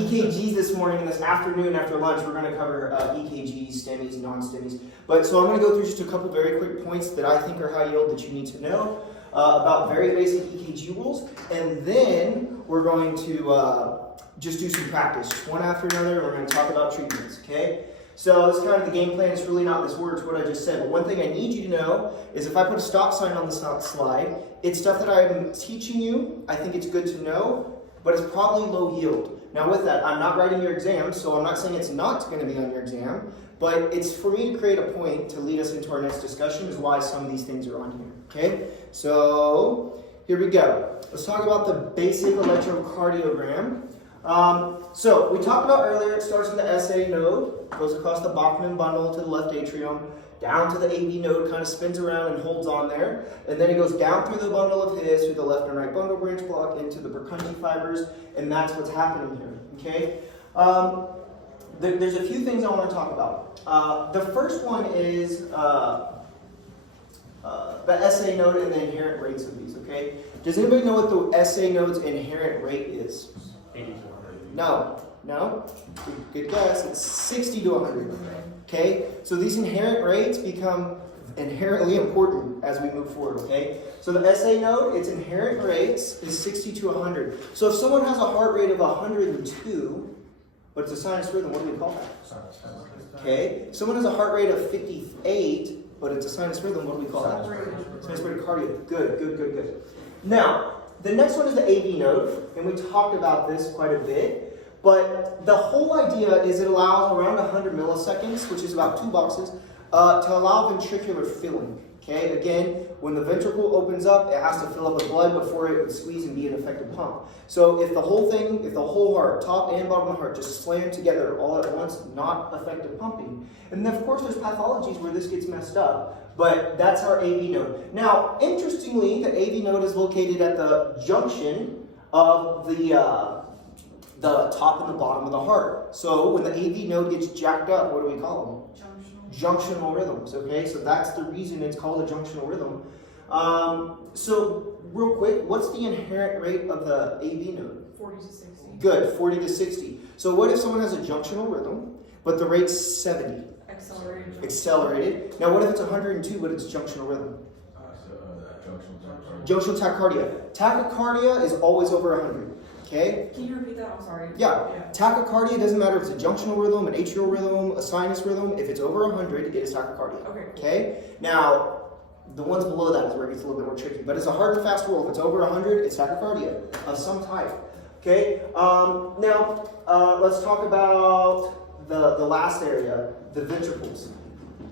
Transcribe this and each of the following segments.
EKGs this morning, and this afternoon after lunch, we're going to cover EKGs, STEMIs, non-STEMIs. But so I'm going to go through just a couple very quick points that I think are high yield that you need to know about very basic EKG rules, and then we're going to just do some practice, just one after another. We're going to talk about treatments, okay? So this is kind of the game plan. It's really not this word, it's what I just said. But one thing I need you to know is if I put a stop sign on the slide, it's stuff that I'm teaching you. I think it's good to know, but it's probably low yield. Now with that, I'm not writing your exam, so I'm not saying it's not going to be on your exam, but it's for me to create a point to lead us into our next discussion is why some of these things are on here, okay? So here we go. Let's talk about the basic electrocardiogram. So we talked about earlier, it starts with the SA node, goes across the Bachmann bundle to the left atrium, down to the AB node, kind of spins around and holds on there, and then it goes down through the bundle of his, through the left and right bundle branch block, into the Purkinje fibers, and that's what's happening here, okay? There's a few things I want to talk about. The first one is the SA node and the inherent rates of these, okay? Does anybody know what the SA node's inherent rate is? 80 to 100. No? Good guess. It's 60 to 100. Okay? So these inherent rates become inherently important as we move forward, okay? So the SA node, its inherent rates is 60 to 100. So if someone has a heart rate of 102, but it's a sinus rhythm, what do we call that? Okay? If someone has a heart rate of 58, but it's a sinus rhythm, what do we call that? Sinus bradycardia. Good. Now, the next one is the AB node, and we talked about this quite a bit. But the whole idea is it allows around 100 milliseconds, which is about 2 boxes, to allow ventricular filling. Okay, again, when the ventricle opens up, it has to fill up with blood before it would squeeze and be an effective pump. So if the whole heart, top and bottom of the heart, just slam together all at once, not effective pumping. And then of course there's pathologies where this gets messed up, but that's our AV node. Now, interestingly, the AV node is located at the junction of the top and the bottom of the heart. So when the AV node gets jacked up, what do we call them? Junctional rhythms, okay? So that's the reason it's called a junctional rhythm. So real quick, what's the inherent rate of the AV node? 40 to 60. Good, 40 to 60. So what if someone has a junctional rhythm, but the rate's 70? Accelerated. Now what if it's 102, but it's junctional rhythm? Junctional tachycardia. Tachycardia is always over 100. Okay? Can you repeat that? I'm sorry. Yeah. Tachycardia doesn't matter if it's a junctional rhythm, an atrial rhythm, a sinus rhythm. If it's over 100, it is tachycardia. Okay? Now, the ones below that is where it gets a little bit more tricky. But it's a hard and fast rule. If it's over 100, it's tachycardia of some type. Okay? Now, let's talk about the last area, the ventricles.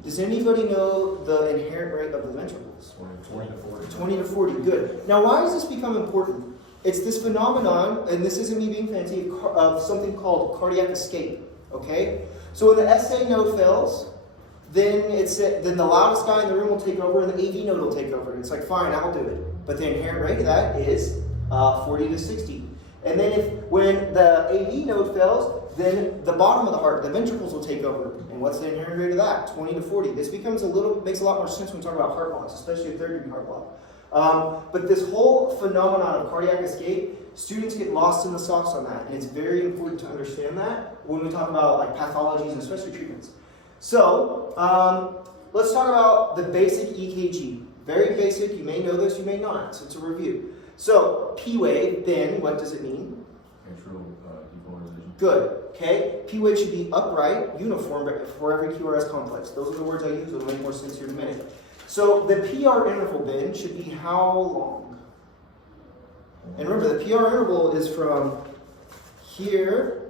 Does anybody know the inherent rate of the ventricles? 20 to 40. 20 to 40. Good. Now, why does this become important? It's this phenomenon, and this isn't me being fancy, of something called cardiac escape, okay? So when the SA node fails, then the loudest guy in the room will take over and the AV node will take over. It's like, fine, I'll do it. But the inherent rate of that is 40 to 60. And then when the AV node fails, then the bottom of the heart, the ventricles will take over. And what's the inherent rate of that? 20 to 40. This makes a lot more sense when we talk about heart blocks, especially a third-degree heart block. But this whole phenomenon of cardiac escape, students get lost in the sauce on that, and it's very important to understand that when we talk about like pathologies and especially treatments. So let's talk about the basic EKG. Very basic. You may know this, you may not. So it's a review. So P wave. Then what does it mean? Atrial depolarization. Good. Okay. P wave should be upright, uniform for every QRS complex. Those are the words I use. It'll make more sense here in a minute. So the PR interval then should be how long? And remember, the PR interval is from here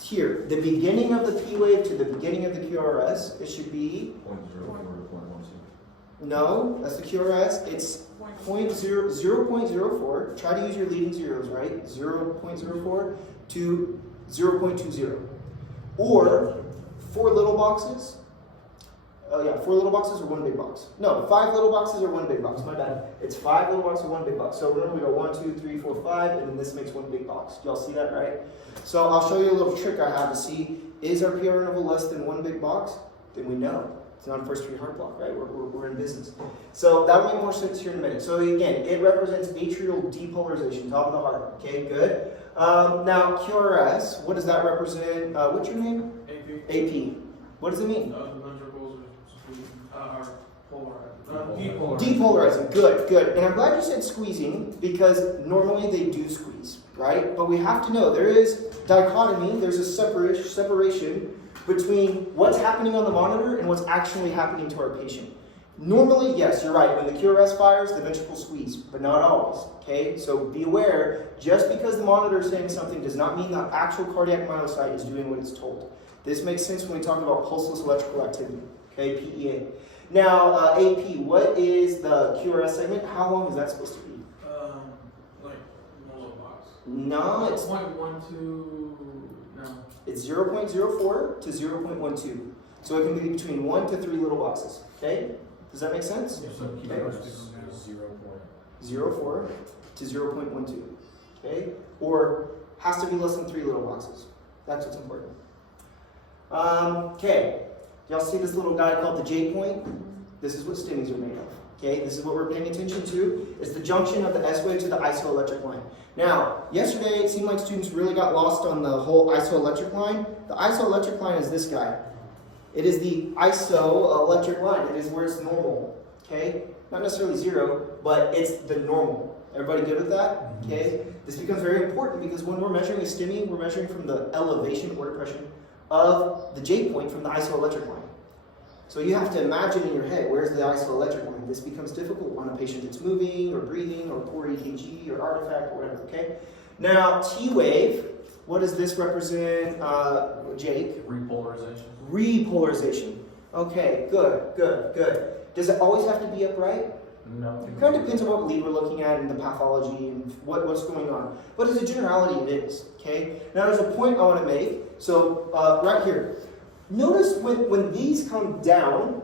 to here. The beginning of the P wave to the beginning of the QRS, it should be 0.04 to 0.12. No, that's the QRS. It's 0.04. Try to use your leading zeros, right? 0.04 to 0.20. Or 4 little boxes. Oh yeah, 4 little boxes or 1 big box? No, 5 little boxes or 1 big box. My bad. It's 5 little boxes or 1 big box. So remember, we go 1, 2, 3, 4, 5, and then this makes 1 big box. Y'all see that, right? So I'll show you a little trick I have to see, is our PR interval less than 1 big box? Then we know. It's not a first degree heart block, right? We're in business. So that will make more sense here in a minute. So again, it represents atrial depolarization, top of the heart. Okay, good. Now QRS, what does that represent? What's your name? AP. AP. What does it mean? The ventricles are polarized. Depolarizing. Good, good. And I'm glad you said squeezing because normally they do squeeze, right? But we have to know there is dichotomy, there's a separation between what's happening on the monitor and what's actually happening to our patient. Normally, yes, you're right. When the QRS fires, the ventricles squeeze, but not always. Okay, so be aware. Just because the monitor is saying something does not mean the actual cardiac myocyte is doing what it's told. This makes sense when we talk about pulseless electrical activity. Okay, PEA. Now, AP. What is the QRS segment? How long is that supposed to be? Like one box. No, it's 0.12. No. It's 0.04 to 0.12. So it can be between 1 to 3 little boxes. Okay? Does that make sense? So QRS is 0.04 to 0.12. Okay? Or has to be less than 3 little boxes. That's what's important. Okay. Y'all see this little guy called the J point? This is what STEMIs are made of. Okay, this is what we're paying attention to, is the junction of the S wave to the isoelectric line. Now, yesterday it seemed like students really got lost on the whole isoelectric line. The isoelectric line is this guy. It is the isoelectric line. It is where it's normal. Okay? Not necessarily zero, but it's the normal. Everybody good with that? Okay? This becomes very important because when we're measuring a STEMI, we're measuring from the elevation or depression of the J point from the isoelectric line. So you have to imagine in your head, where's the isoelectric line? This becomes difficult on a patient that's moving or breathing or poor EKG or artifact or whatever, okay? Now, T wave, what does this represent, Jake? repolarization. Repolarization. Okay, good, good, good. Does it always have to be upright? No. It kind of depends on what lead we're looking at and the pathology and what's going on. But as a generality, it is, okay? Now, there's a point I want to make. So, right here. Notice when these come down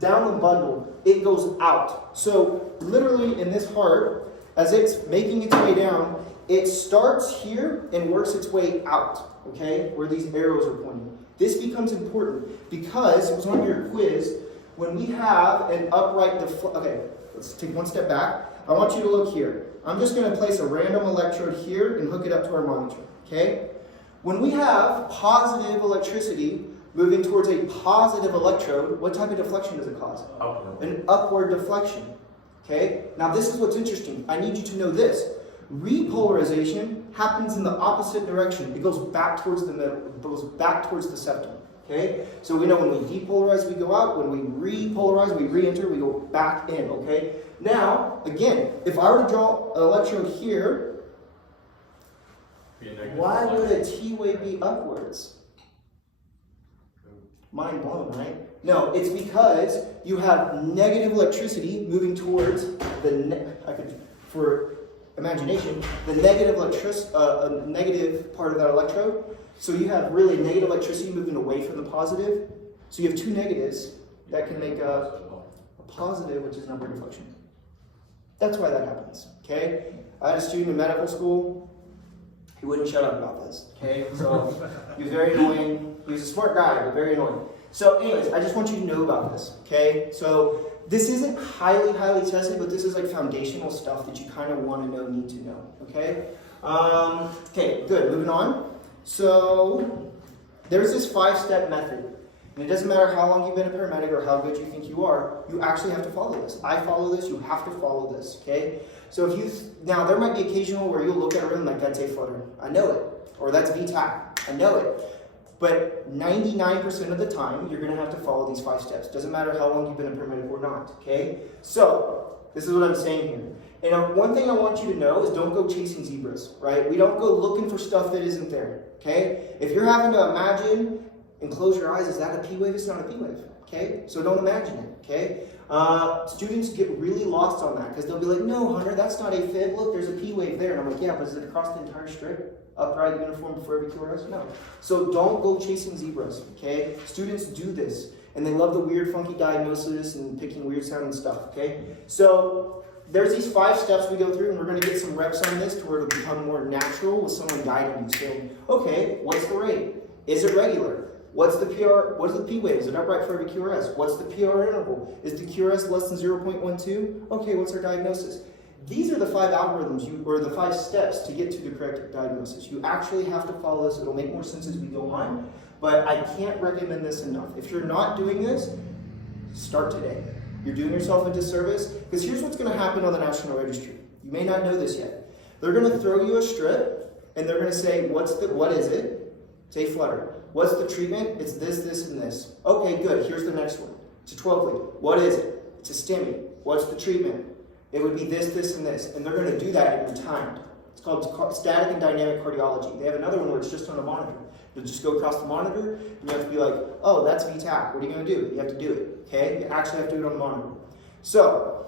the bundle, it goes out. So literally in this heart, as it's making its way down, it starts here and works its way out, okay, where these arrows are pointing. This becomes important because, it was on your quiz, when we have an upright okay, let's take one step back. I want you to look here. I'm just going to place a random electrode here and hook it up to our monitor, okay? When we have positive electricity moving towards a positive electrode, what type of deflection does it cause? Upward. An upward deflection. Okay? Now this is what's interesting. I need you to know this. Repolarization happens in the opposite direction. It goes back towards the middle. It goes back towards the septum. Okay? So we know when we depolarize, we go out. When we repolarize, we re-enter, we go back in. Okay? Now, again, if I were to draw an electrode here, why would a T wave be upwards? Mind blown, right? No, it's because you have negative electricity moving towards for imagination, the negative negative part of that electrode. So you have really negative electricity moving away from the positive. So you have two negatives that can make a positive, which is an upward deflection. That's why that happens, okay? I had a student in medical school. He wouldn't shut up about this, okay? So he was very annoying. He was a smart guy, but very annoying. So anyways, I just want you to know about this, okay? So this isn't highly tested, but this is like foundational stuff that you kind of want to know, need to know, okay? Okay, good, moving on. So there's this 5-step method. And it doesn't matter how long you've been a paramedic or how good you think you are, you actually have to follow this. I follow this, you have to follow this, okay? So now there might be occasional where you'll look at a rhythm like that's A flutter. I know it. Or that's V tap. I know it. But 99% of the time, you're going to have to follow these 5 steps. Doesn't matter how long you've been a paramedic or not, okay? So, this is what I'm saying here. And one thing I want you to know is don't go chasing zebras, right? We don't go looking for stuff that isn't there, okay? If you're having to imagine and close your eyes, is that a P wave? It's not a P wave, okay? So don't imagine it, okay? Students get really lost on that because they'll be like, no, Hunter, that's not a fib. Look, there's a P wave there. And I'm like, yeah, but is it across the entire strip? Upright, uniform, before every QRS? No. So don't go chasing zebras, okay? Students do this, and they love the weird, funky diagnosis and picking weird sounding stuff, okay? So there's these 5 steps we go through, and we're going to get some reps on this to where it'll become more natural with someone guiding you, saying, okay, what's the rate? Is it regular? What's the PR? What is the P wave? Is it upright for every QRS? What's the PR interval? Is the QRS less than 0.12? Okay, what's our diagnosis? These are the 5 algorithms, or the 5 steps to get to the correct diagnosis. You actually have to follow this. It'll make more sense as we go on, but I can't recommend this enough. If you're not doing this, start today. You're doing yourself a disservice, because here's what's going to happen on the National Registry. You may not know this yet. They're going to throw you a strip, and they're going to say, what is it? Say flutter. What's the treatment? It's this, this, and this. Okay, good. Here's the next one. It's a 12 lead. What is it? It's a STEMI. What's the treatment? It would be this, this, and this. And they're going to do that in timed. It's called static and dynamic cardiology. They have another one where it's just on a monitor. They'll just go across the monitor, and you have to be like, oh, that's VTAC. What are you going to do? You have to do it. Okay? You actually have to do it on the monitor. So,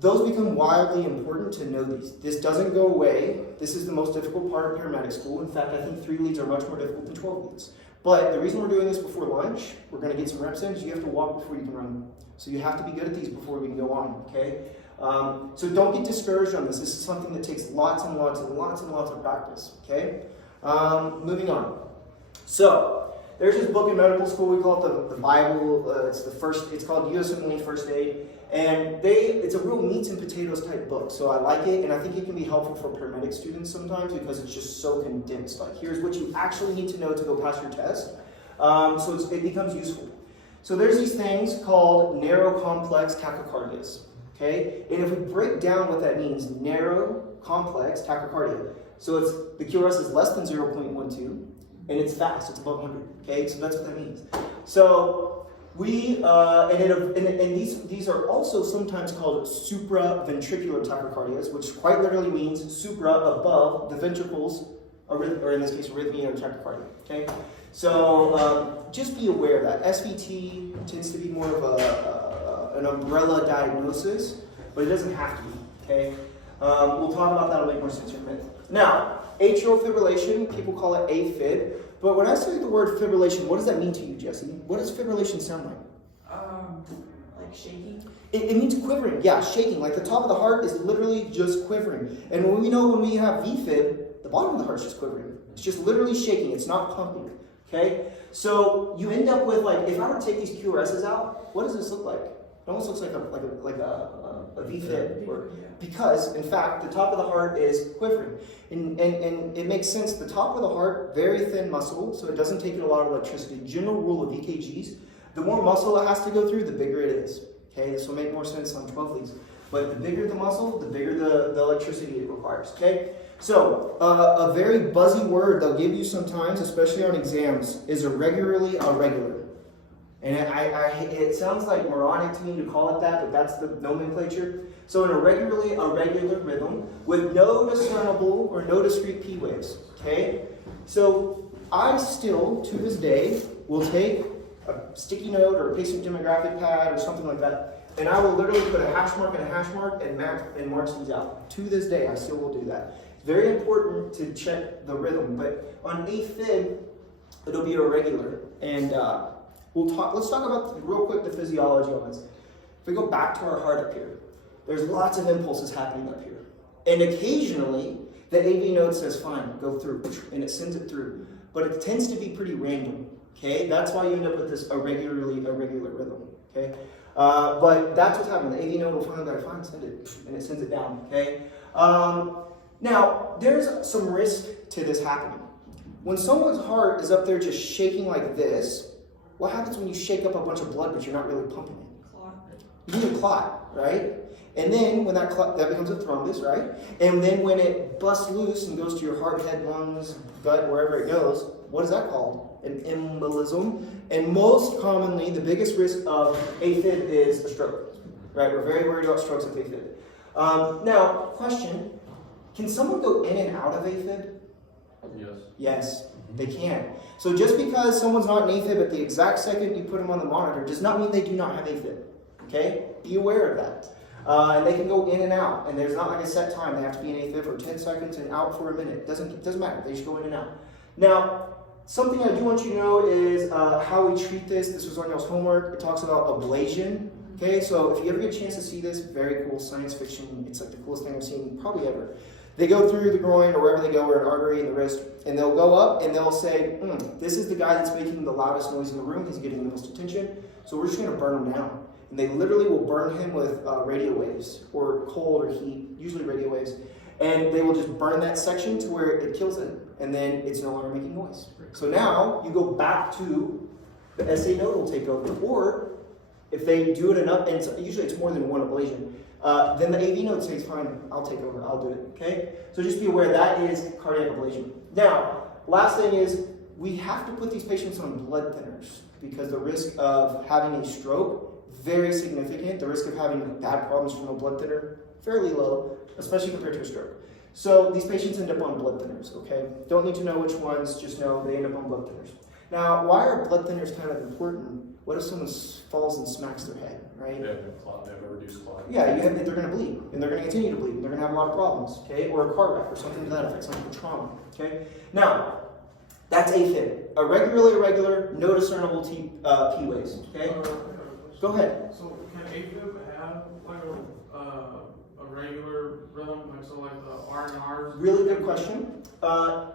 those become wildly important to know these. This doesn't go away. This is the most difficult part of paramedic school. In fact, I think 3 leads are much more difficult than 12 leads. But the reason we're doing this before lunch, we're going to get some reps in, is you have to walk before you can run. So you have to be good at these before we can go on, okay? So don't get discouraged on this. This is something that takes lots and lots and lots and lots of practice, okay? Moving on. So, there's this book in medical school, we call it the Bible. It's called USMLE First Aid. And it's a real meats and potatoes type book. So I like it, and I think it can be helpful for paramedic students sometimes because it's just so condensed. Like, here's what you actually need to know to go pass your test. So it becomes useful. So there's these things called narrow complex tachycardias. Okay? And if we break down what that means, narrow complex tachycardia. So it's the QRS is less than 0.12, and it's fast, it's above 100. Okay? So that's what that means. So these are also sometimes called supraventricular tachycardias, which quite literally means supra, above the ventricles, or in this case, arrhythmia or tachycardia. Okay, so just be aware of that. SVT tends to be more of an umbrella diagnosis, but it doesn't have to be. Okay, we'll talk about that. It'll make more sense in a minute. Now, atrial fibrillation, people call it AFib. But when I say the word fibrillation, what does that mean to you, Jesse? What does fibrillation sound like? Like shaking? It means quivering, yeah, shaking. Like the top of the heart is literally just quivering. And when we have VFib, the bottom of the heart's just quivering. It's just literally shaking, it's not pumping, okay? So you end up with, like, if I were to take these QRSs out, what does this look like? It almost looks like a VFib, because in fact the top of the heart is quivering, and it makes sense. The top of the heart, very thin muscle, so it doesn't take in a lot of electricity. General rule of EKGs: the more muscle it has to go through, the bigger it is. Okay, this will make more sense on 12 leads. But the bigger the muscle, the bigger the electricity it requires. Okay, so a very buzzy word they'll give you sometimes, especially on exams, is irregularly irregular. And it sounds like moronic to me to call it that, but that's the nomenclature. So an irregularly irregular rhythm with no discernible or no discrete P waves, okay? So I still, to this day, will take a sticky note or a patient demographic pad or something like that, and I will literally put a hash mark and a hash mark and mark these out. To this day, I still will do that. It's very important to check the rhythm, but on AFib, it'll be irregular. And let's talk about real quick the physiology on this. If we go back to our heart up here, there's lots of impulses happening up here. And occasionally, the AV node says, fine, go through, and it sends it through. But it tends to be pretty random, okay? That's why you end up with this irregular rhythm, okay? But that's what's happening. The AV node will finally go, fine, send it, and it sends it down, okay? Now, there's some risk to this happening. When someone's heart is up there just shaking like this, what happens when you shake up a bunch of blood but you're not really pumping it? Clot. You need a clot, right? And then when that clot, that becomes a thrombus, right? And then when it busts loose and goes to your heart, head, lungs, gut, wherever it goes, what is that called? An embolism. And most commonly, the biggest risk of AFib is a stroke, right? We're very worried about strokes with AFib. Now, question, can someone go in and out of AFib? Yes. Yes, they can. So just because someone's not in AFib at the exact second you put them on the monitor does not mean they do not have AFib, okay? Be aware of that. And they can go in and out, and there's not like a set time. They have to be in AFib for 10 seconds and out for a minute. It doesn't matter. They just go in and out. Now, something I do want you to know is how we treat this. This was on y'all's homework. It talks about ablation. Okay, so if you ever get a chance to see this, very cool science fiction. It's like the coolest thing I've seen probably ever. They go through the groin or wherever they go, or an artery in the wrist, and they'll go up and they'll say, this is the guy that's making the loudest noise in the room. He's getting the most attention. So we're just going to burn him down. And they literally will burn him with radio waves or cold or heat, usually radio waves. And they will just burn that section to where it kills it. And then it's no longer making noise. So now you go back to the SA node will take over. Or if they do it enough, and usually it's more than one ablation, then the AV node says, fine, I'll take over, I'll do it, okay? So just be aware that is cardiac ablation. Now, last thing is we have to put these patients on blood thinners because the risk of having a stroke, very significant. The risk of having bad problems from a blood thinner, fairly low, especially compared to a stroke. So these patients end up on blood thinners, okay? Don't need to know which ones, just know they end up on blood thinners. Now, why are blood thinners kind of important? What if someone falls and smacks their head, right? They have a reduced clot. Yeah, they're going to bleed, and they're going to continue to bleed, and they're going to have a lot of problems, okay? Or a car wreck, or something to that effect, some trauma, okay? Now, that's AFib. Irregularly irregular, no discernible P waves, okay? Go ahead. So can AFib have like a regular rhythm, like so like the R and R's? Really good question. The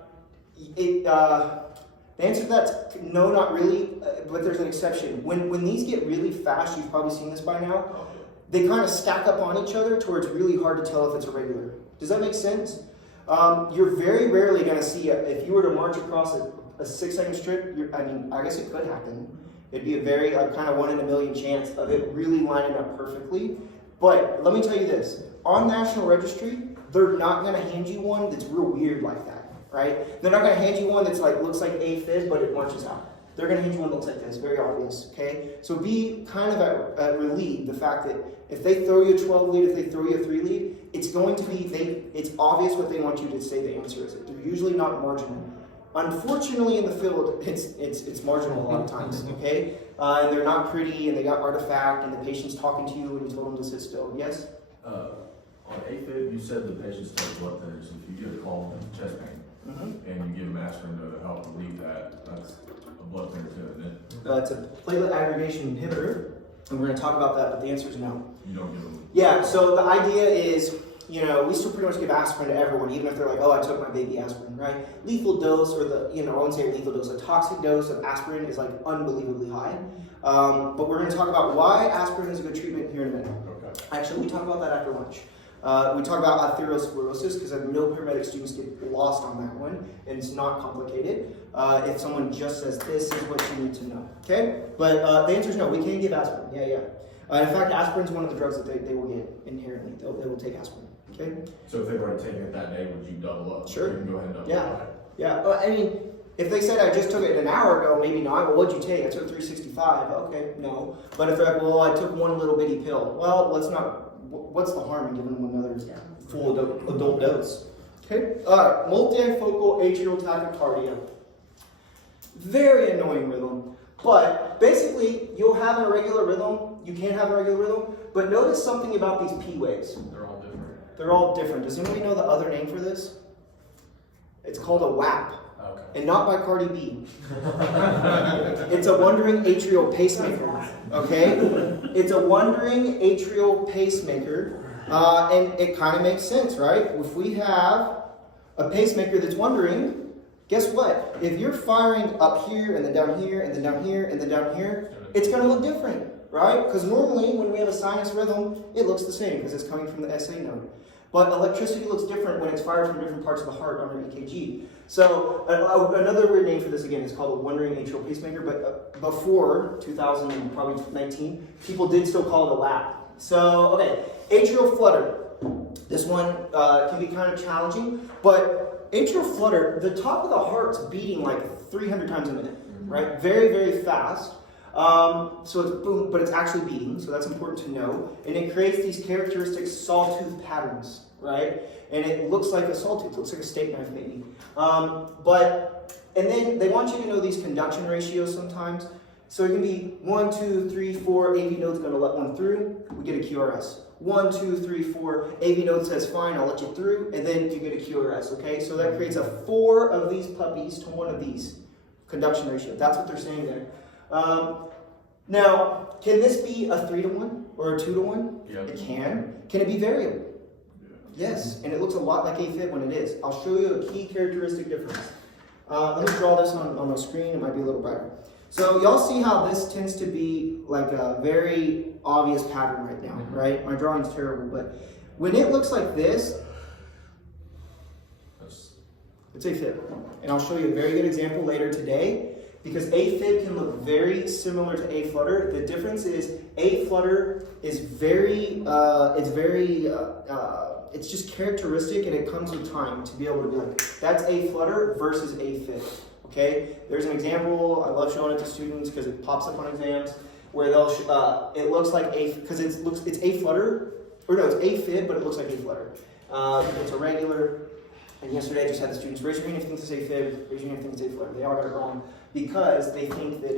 answer to that's no, not really, but there's an exception. When these get really fast, you've probably seen this by now, they kind of stack up on each other to where it's really hard to tell if it's irregular. Does that make sense? You're very rarely going to see, if you were to march across a 6-second strip, I guess it could happen. It'd be a very kind of 1 in a million chance of it really lining up perfectly. But let me tell you this, on National Registry, they're not going to hand you one that's real weird like that. Right? They're not going to hand you one that's looks like AFib, but it marches out. They're going to hand you one that looks like this, very obvious, okay? So be kind of at relieved the fact that if they throw you a 12 lead, if they throw you a 3 lead, it's going to be, it's obvious what they want you to say the answer is. They're usually not marginal. Unfortunately in the field, it's marginal a lot of times, okay? And they're not pretty, and they got artifact, and the patient's talking to you, and you told them to sit still. Yes? On AFib, you said the patients take blood thinners. If you get a call with chest pain, and you give them aspirin to help relieve that, that's a blood thinner too, isn't it? It's a platelet aggregation inhibitor, and we're going to talk about that, but the answer is no. You don't give them? Yeah, so the idea is, we still pretty much give aspirin to everyone, even if they're like, oh, I took my baby aspirin, right? Lethal dose, or I won't say lethal dose, a toxic dose of aspirin is like unbelievably high. But we're going to talk about why aspirin is a good treatment here in a minute. Okay. Actually, we talk about that after lunch. We talk about atherosclerosis because I know paramedic students get lost on that one, and it's not complicated. If someone just says this is what you need to know, okay? But the answer is no, we can give aspirin, yeah. In fact, aspirin is one of the drugs that they will get inherently. They will take aspirin, okay? So if they've already taken it that day, would you double up? Sure. You can go ahead and double Yeah. up. Yeah, if they said I just took it an hour ago, maybe not. Well, what'd you take? I took 365. Okay, no. But if they're like, well, I took one little bitty pill. Well, let's not. What's the harm in giving them another full adult dose? Okay. All right. Multifocal atrial tachycardia. Very annoying rhythm. But basically, you'll have an irregular rhythm. You can have an irregular rhythm. But notice something about these P waves. They're all different. They're all different. Does anybody know the other name for this? It's called a WAP. Okay. And not by Cardi B. It's a wandering atrial pacemaker, okay? It's a wandering atrial pacemaker, and it kind of makes sense, right? If we have a pacemaker that's wandering, guess what? If you're firing up here, and then down here, and then down here, and then down here, it's going to look different, right? Because normally, when we have a sinus rhythm, it looks the same, because it's coming from the SA node. But electricity looks different when it's fired from different parts of the heart under ECG. So another weird name for this again is called a wandering atrial pacemaker. But before 2019, people did still call it a WAP. So okay, atrial flutter. This one can be kind of challenging, but atrial flutter, the top of the heart's beating like 300 times a minute, right? Very, very fast. So it's boom, but it's actually beating, so that's important to know. And it creates these characteristic sawtooth patterns, right? And it looks like a sawtooth, it looks like a steak knife maybe. And then they want you to know these conduction ratios sometimes. So it can be 1, 2, 3, 4, AV node's gonna let one through, we get a QRS. 1, 2, 3, 4, AV node says fine, I'll let you through, and then you get a QRS, okay? So that creates a 4 of these puppies to 1 of these conduction ratio. That's what they're saying there. Now, can this be a 3 to 1 or a 2 to 1? Yeah. It can. Can it be variable? Yes, and it looks a lot like AFib when it is. I'll show you a key characteristic difference. Let me draw this on the screen, it might be a little brighter. So y'all see how this tends to be like a very obvious pattern right now, right? My drawing's terrible, but when it looks like this, it's AFib. And I'll show you a very good example later today, because AFib can look very similar to A flutter. The difference is A flutter is it's just characteristic, and it comes with time to be able to be like, that's A flutter versus AFib. Okay, there's an example, I love showing it to students because it pops up on exams, where they'll, it looks like because it's A flutter, or no, it's AFib, but it looks like A flutter. It's a regular, and yesterday I just had the students, raise your hand if you think it's AFib, raise your hand if you think it's A flutter. They all got it wrong, because they think that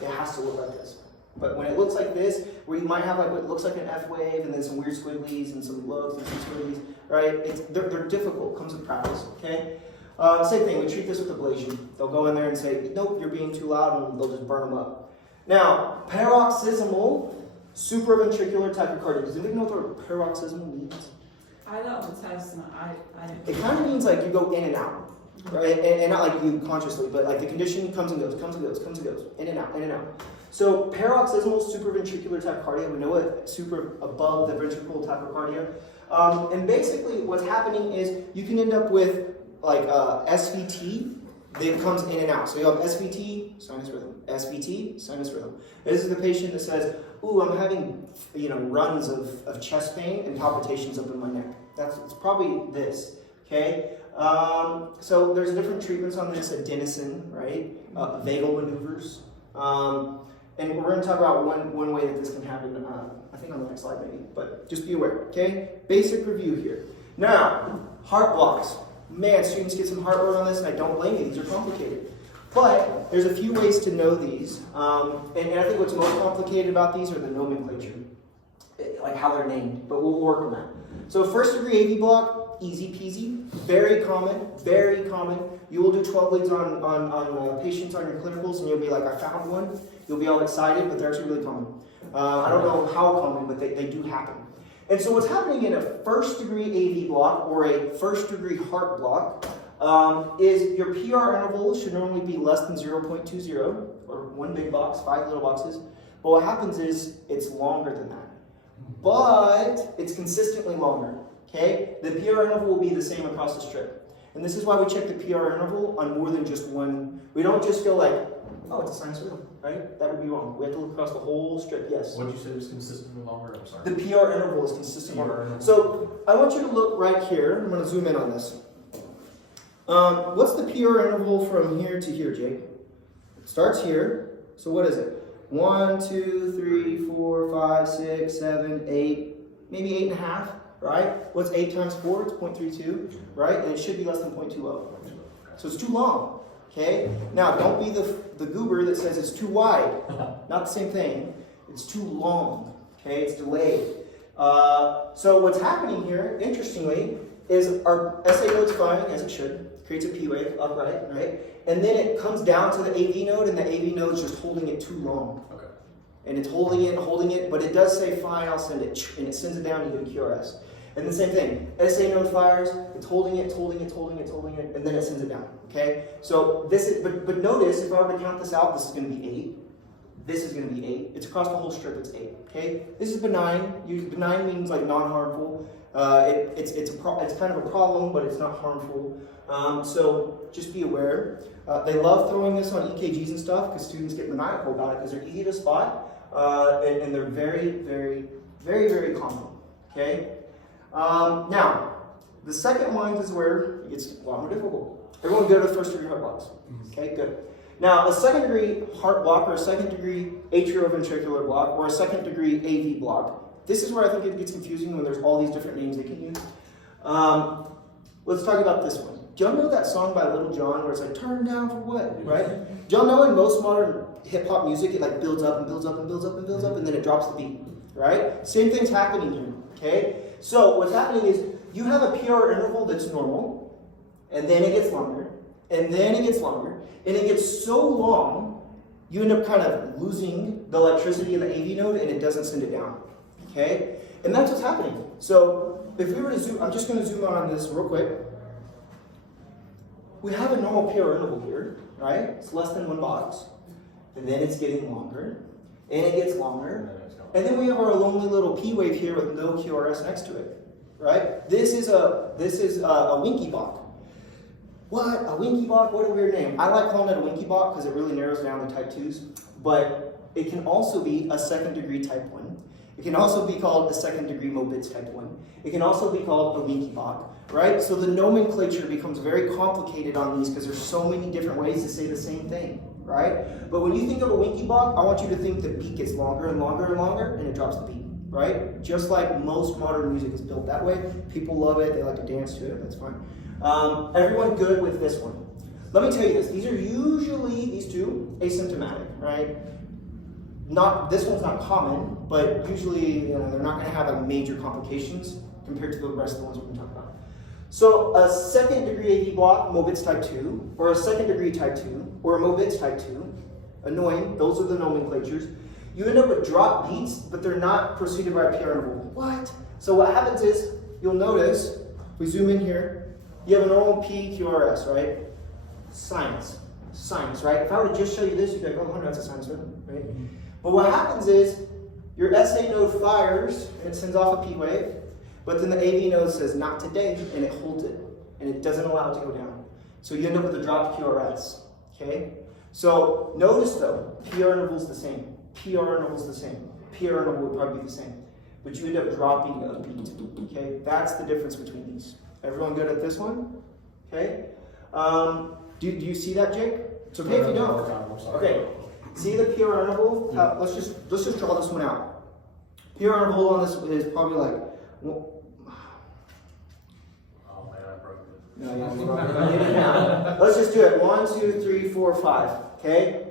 it has to look like this. But when it looks like this, where you might have like what looks like an F wave, and then some weird squigglies, and some looks, and some squigglies, right? They're difficult, comes with practice, okay? Same thing, we treat this with ablation. They'll go in there and say, nope, you're being too loud, and they'll just burn them up. Now, paroxysmal supraventricular tachycardia. Does anybody know what the word paroxysmal means? I know the test, and I didn't. It kind of means like you go in and out, right? And not like you consciously, but like the condition comes and goes, comes and goes, comes and goes, in and out, in and out. So paroxysmal supraventricular tachycardia, we know what super above the ventricle tachycardia. And basically what's happening is you can end up with like SVT that comes in and out. So you have SVT, sinus rhythm, SVT, sinus rhythm. This is the patient that says, ooh, I'm having runs of chest pain and palpitations up in my neck. It's probably this, okay? So there's different treatments on this, adenosine, right? Vagal maneuvers. And we're going to talk about one way that this can happen, I think on the next slide maybe, but just be aware, okay? Basic review here. Now, heart blocks. Man, students get some heart rate on this, and I don't blame you, these are complicated. But there's a few ways to know these, and I think what's most complicated about these are the nomenclature, like how they're named, but we'll work on that. So first degree AV block, easy peasy, very common, very common. You will do 12 leads on patients on your clinicals, and you'll be like, I found one. You'll be all excited, but they're actually really common. I don't know how common, but they do happen. And so what's happening in a first degree AV block or a first degree heart block is your PR interval should normally be less than 0.20, or one big box, 5 little boxes. But what happens is it's longer than that. But it's consistently longer, okay? The PR interval will be the same across the strip. And this is why we check the PR interval on more than just one. We don't just go like, oh, it's a sinus rhythm, right? That would be wrong. We have to look across the whole strip, yes. What did you say was consistently longer? I'm sorry. The PR interval is consistently PR longer. interval. So I want you to look right here. I'm going to zoom in on this. What's the PR interval from here to here, Jake? It starts here. So what is it? 1, 2, 3, 4, 5, 6, 7, 8, maybe 8.5, right? What's 8 times 4? It's 0.32, right? And it should be less than 0.20. So it's too long, okay? Now, don't be the goober that says it's too wide. Not the same thing. It's too long, okay? It's delayed. So what's happening here, interestingly, is our SA node's firing as it should. Creates a P wave upright, right? And then it comes down to the AV node, and the AV node's just holding it too long. Okay. And it's holding it, but it does say fine, I'll send it, and it sends it down, you get a QRS. And the same thing, SA node fires, it's holding it, and then it sends it down, okay? So this is, but notice, if I were to count this out, this is gonna be 8. This is gonna be 8. It's across the whole strip, it's 8, okay? This is benign. Benign means like non-harmful. It's kind of a problem, but it's not harmful. So just be aware. They love throwing this on EKGs and stuff because students get maniacal about it because they're easy to spot, and they're very, very, very, very common, okay? Now, the second one is where it gets a lot more difficult. Everyone go to first degree heart blocks, okay, good. Now, a second degree heart block or a second degree atrioventricular block or a second degree AV block, this is where I think it gets confusing when there's all these different names they can use. Let's talk about this one. Do y'all know that song by Little John where it's like, turn down for what, right? Do y'all know in most modern hip hop music, it like builds up and builds up and builds up and builds up and then it drops the beat, right? Same thing's happening here, okay? So what's happening is you have a PR interval that's normal, and then it gets longer, and then it gets longer, and it gets so long, you end up kind of losing the electricity in the AV node and it doesn't send it down, okay? And that's what's happening. So if we were to zoom, I'm just going to zoom out on this real quick. We have a normal PR interval here, right? It's less than 1 box. And then it's getting longer. And it gets longer. And then we have our lonely little P wave here with no QRS next to it, right? This is a winky block. What? A winky block? What a weird name. I like calling it a winky block because it really narrows down the type 2s. But it can also be a second degree type 1. It can also be called a second degree Mobitz type 1. It can also be called a winky block, right? So the nomenclature becomes very complicated on these because there's so many different ways to say the same thing, right? But when you think of a winky block, I want you to think the beat gets longer and longer and longer and it drops the beat, right? Just like most modern music is built that way. People love it, they like to dance to it, that's fine. Everyone good with this one? Let me tell you this, these are usually, these two, asymptomatic, right? This one's not common, but usually they're not going to have like major complications compared to the rest of the ones we're going to talk about. So a second degree AV block, Mobitz type 2, or a second degree type 2, or a Mobitz type 2, annoying, those are the nomenclatures. You end up with drop beats, but they're not preceded by a PR interval. What? So what happens is, you'll notice, if we zoom in here, you have a normal P QRS, right? Sinus, right? If I were to just show you this, you'd be like, oh, that's a sinus rhythm, right? But what happens is, your SA node fires, and it sends off a P wave, but then the AV node says, not today, and it holds it, and it doesn't allow it to go down. So you end up with a dropped QRS, okay? So notice though, PR interval's the same, PR interval's the same, PR interval would probably be the same, but you end up dropping a beat, okay? That's the difference between these. Everyone good at this one? Okay? Do you see that, Jake? It's okay if you don't. Okay. See the PR interval? Let's just draw this one out. PR interval on this is probably like. Oh man, I broke it. No, let's just do it. 1, 2, 3, 4, 5. Okay.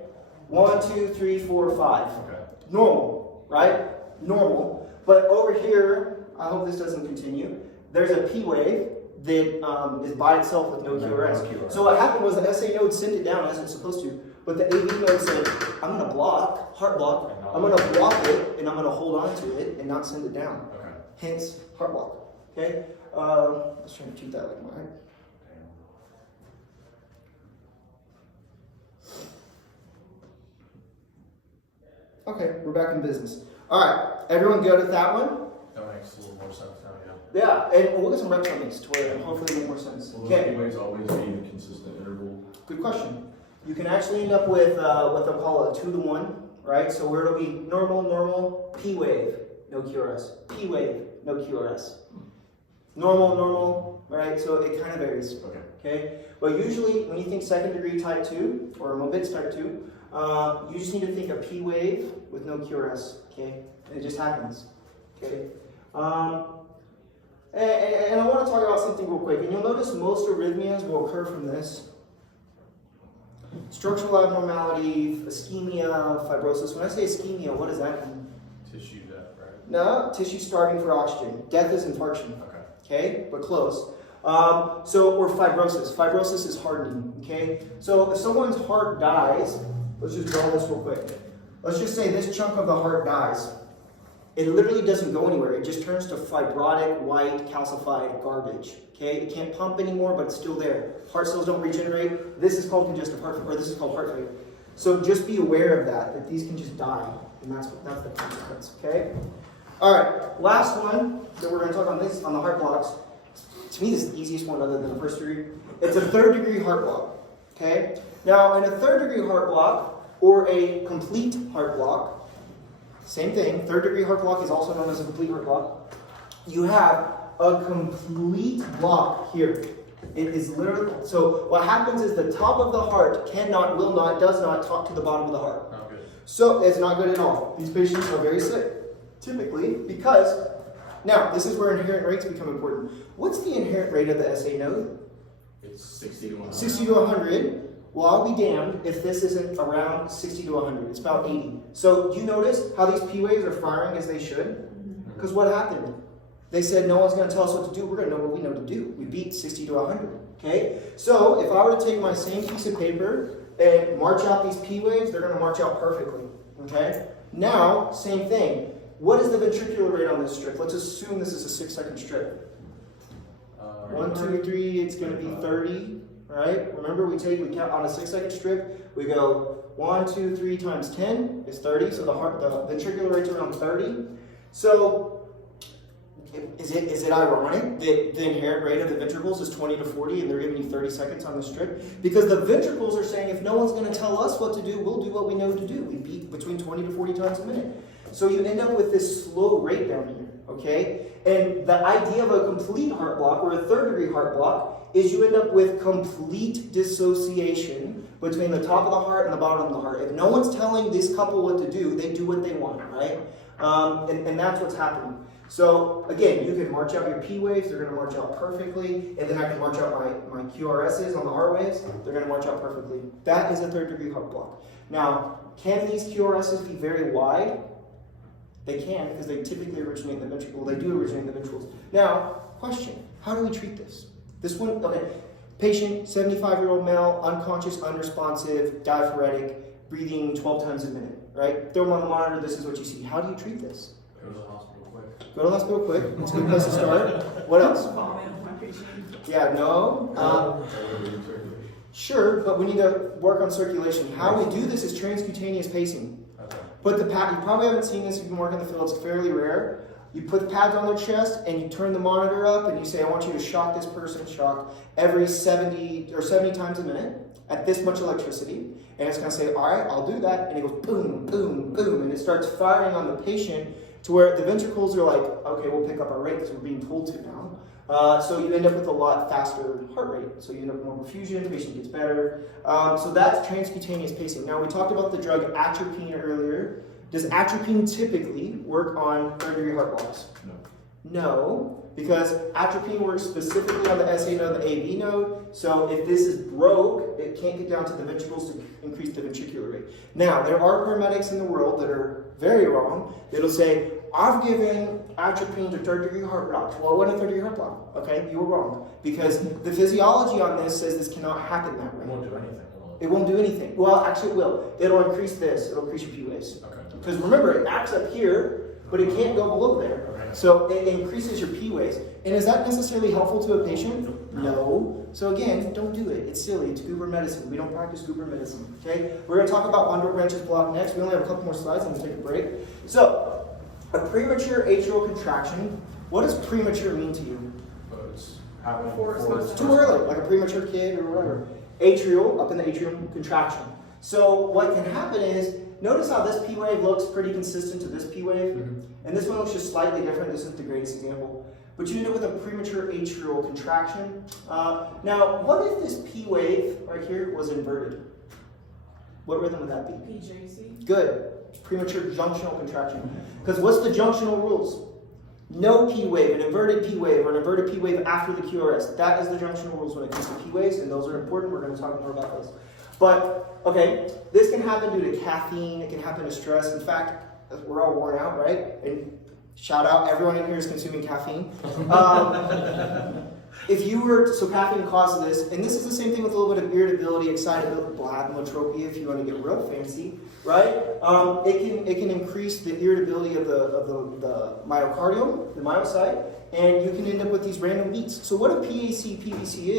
1, 2, 3, 4, 5. Okay. Normal, right? Normal. But over here, I hope this doesn't continue. There's a P wave that is by itself with no QRS. So what happened was the SA node sent it down as it's supposed to. But the AV node said, I'm going to block, heart block, I'm going to block it, and I'm going to hold on to it and not send it down. Okay. Hence, heart block. Okay? Let's try to treat that like mine. Okay, we're back in business. All right, everyone good at that one? That makes a little more sense now, yeah. Yeah, and we'll get some reps on these to where hopefully it'll make more sense. Will Okay. the waves always be in a consistent interval? Good question. You can actually end up with what they'll call a 2-to-1, right? So where it'll be normal, P wave, no QRS. P wave, no QRS. Normal, right? So it kind of varies. Okay. But usually when you think second degree type 2 or Mobitz type 2, you just need to think a P wave with no QRS. Okay, and it just happens. Okay. And I want to talk about something real quick. And you'll notice most arrhythmias will occur from this. Structural abnormality, ischemia, fibrosis. When I say ischemia, what does that mean? Tissue death, right? No, tissue starving for oxygen. Death is infarction. Okay, but close. Or fibrosis. Fibrosis is hardening. Okay, so if someone's heart dies, let's just draw this real quick. Let's just say this chunk of the heart dies. It literally doesn't go anywhere. It just turns to fibrotic, white, calcified garbage. Okay, it can't pump anymore, but it's still there. Heart cells don't regenerate. This is called congestive heart failure, or this is called heart failure. So just be aware of that these can just die, and that's the consequence. Okay. All right, last one that we're going to talk on the heart blocks. To me, this is the easiest one other than the first degree. It's a third degree heart block. Okay. Now, in a third degree heart block or a complete heart block. Same thing, third degree heart block is also known as a complete heart block. You have a complete block here. It is literally, so what happens is the top of the heart cannot, will not, does not talk to the bottom of the heart. Not good. So it's not good at all. These patients are very sick, typically, because, now this is where inherent rates become important. What's the inherent rate of the SA node? It's 60 to 100. 60 to 100. Well, I'll be damned if this isn't around 60 to 100. It's about 80. So do you notice how these P waves are firing as they should? Because what happened? They said no one's going to tell us what to do. We're going to know what we know to do. We beat 60 to 100. Okay? So if I were to take my same piece of paper and march out these P waves, they're going to march out perfectly. Okay? Now, same thing. What is the ventricular rate on this strip? Let's assume this is a 6-second strip. 1, 2, 3, it's going to be 30, right? Remember, we count on a 6-second strip, we go 1, 2, 3 times 10 is 30, so the ventricular rate's around 30. So, is it ironic that the inherent rate of the ventricles is 20 to 40 and they're giving you 30 seconds on the strip? Because the ventricles are saying, if no one's going to tell us what to do, we'll do what we know to do. We beat between 20 to 40 times a minute. So you end up with this slow rate down here, okay? And the idea of a complete heart block or a third-degree heart block is you end up with complete dissociation between the top of the heart and the bottom of the heart. If no one's telling this couple what to do, they do what they want, right? And that's what's happening. So again, you can march out your P waves, they're going to march out perfectly, and then I can march out my QRSs on the R waves, they're going to march out perfectly. That is a third-degree heart block. Now, can these QRSs be very wide? They can, because they typically originate in the ventricle. They do originate in the ventricles. Now, question, how do we treat this? This one, okay, patient, 75-year-old male, unconscious, unresponsive, diaphoretic, breathing 12 times a minute, right? Throw them on the monitor, this is what you see. How do you treat this? Go to the hospital quick. Go to the hospital quick, it's a good place to start. What else? Vomit on my patient. Yeah, no. Sure, but we need to work on circulation. How we do this is transcutaneous pacing. Okay. Put the pad, you probably haven't seen this if you've been working in the field, it's fairly rare. You put the pads on their chest and you turn the monitor up and you say, I want you to shock this person, shock every 70 times a minute at this much electricity. And it's going to say, all right, I'll do that. And it goes boom, boom, boom. And it starts firing on the patient to where the ventricles are like, okay, we'll pick up our rate because we're being told to now. So you end up with a lot faster heart rate. So you end up with more perfusion, patient gets better. So that's transcutaneous pacing. Now we talked about the drug atropine earlier. Does atropine typically work on third-degree heart blocks? No. No, because atropine works specifically on the SA node, the AV node. So if this is broke, it can't get down to the ventricles to increase the ventricular rate. Now, there are paramedics in the world that are very wrong. That'll say, I've given atropine to third-degree heart blocks. Well, what a third-degree heart block? Okay, you were wrong. Because the physiology on this says this cannot happen that It way. won't do anything. It won't do anything. Well, actually it will. It'll increase this. It'll increase your P waves. Okay. Because remember, it acts up here, but it can't go below there. Okay. So it increases your P waves. And is that necessarily helpful to a patient? No. So again, don't do it. It's silly. It's goober medicine. We don't practice goober medicine. Okay? We're going to talk about Von Branch's block next. We only have a couple more slides and we'll take a break. So, a premature atrial contraction. What does premature mean to you? But it's happening Before it's before supposed Too early, like a premature kid or whatever. Atrial, up in the atrium contraction. So what can happen is, notice how this P wave looks pretty consistent to this P wave, and this one looks just slightly different. This is the greatest example. But you end up with a premature atrial contraction. Now, what if this P wave right here was inverted? What rhythm would that be? PJC. Good. Premature junctional contraction. Because what's the junctional rules? No P wave, an inverted P wave, or an inverted P wave after the QRS. That is the junctional rules when it comes to P waves, and those are important. We're going to talk more about those. But, okay, this can happen due to caffeine. It can happen to stress. In fact, we're all worn out, right? And shout out, everyone in here is consuming caffeine. So caffeine causes this, and this is the same thing with a little bit of irritability, excitability, bladderotropia, if you want to get real fancy, right? It can increase the irritability of the myocardium, the myocyte, and you can end up with these random beats. So what a PVC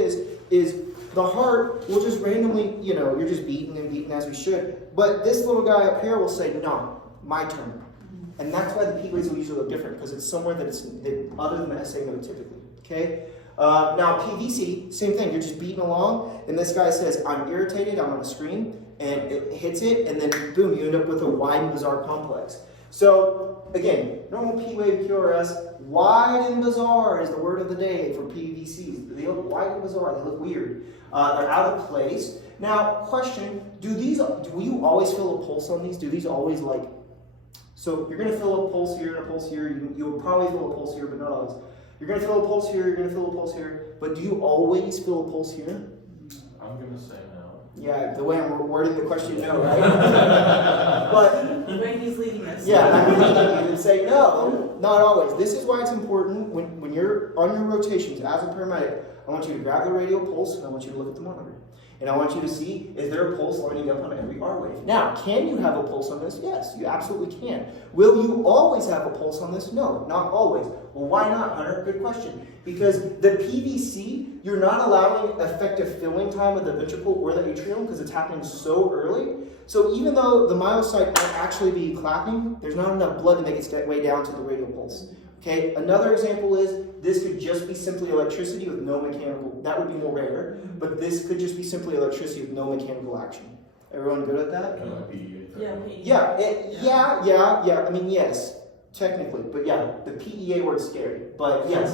is the heart will just randomly, you're just beating and beating as we should, but this little guy up here will say, no, my turn. And that's why the P waves will usually look different, because it's somewhere other than the SA node typically, okay? Now PVC, same thing, you're just beating along, and this guy says, I'm irritated, I'm on a screen, and it hits it, and then boom, you end up with a wide and bizarre complex. So, again, normal P wave QRS, wide and bizarre is the word of the day for PVCs. They look wide and bizarre, they look weird. They're out of place. Now, question, do you always feel a pulse on these? Do these always so you're going to feel a pulse here and a pulse here, you will probably feel a pulse here, but not always. You're going to feel a pulse here, you're going to feel a pulse here, but do you always feel a pulse here? I'm going to say no. Yeah, the way I'm wording the question, no, right? But The way he's leading us. yeah, I'm leading you to say no, not always. This is why it's important when you're on your rotations as a paramedic. I want you to grab the radial pulse and I want you to look at the monitor. And I want you to see, is there a pulse lining up on every R wave? Now, can you have a pulse on this? Yes, you absolutely can. Will you always have a pulse on this? No, not always. Well, why not, Hunter? Good question. Because the PVC, you're not allowing effective filling time of the ventricle or the atrium because it's happening so early. So even though the myocyte might actually be clapping, there's not enough blood to make its way down to the radial pulse. Okay, another example is this could just be simply electricity with no mechanical, that would be more rare, but this could just be simply electricity with no mechanical action. Everyone good at that? Kind of like PEA. Yeah, I mean, yes, technically, but yeah, the PEA word's scary, but yes.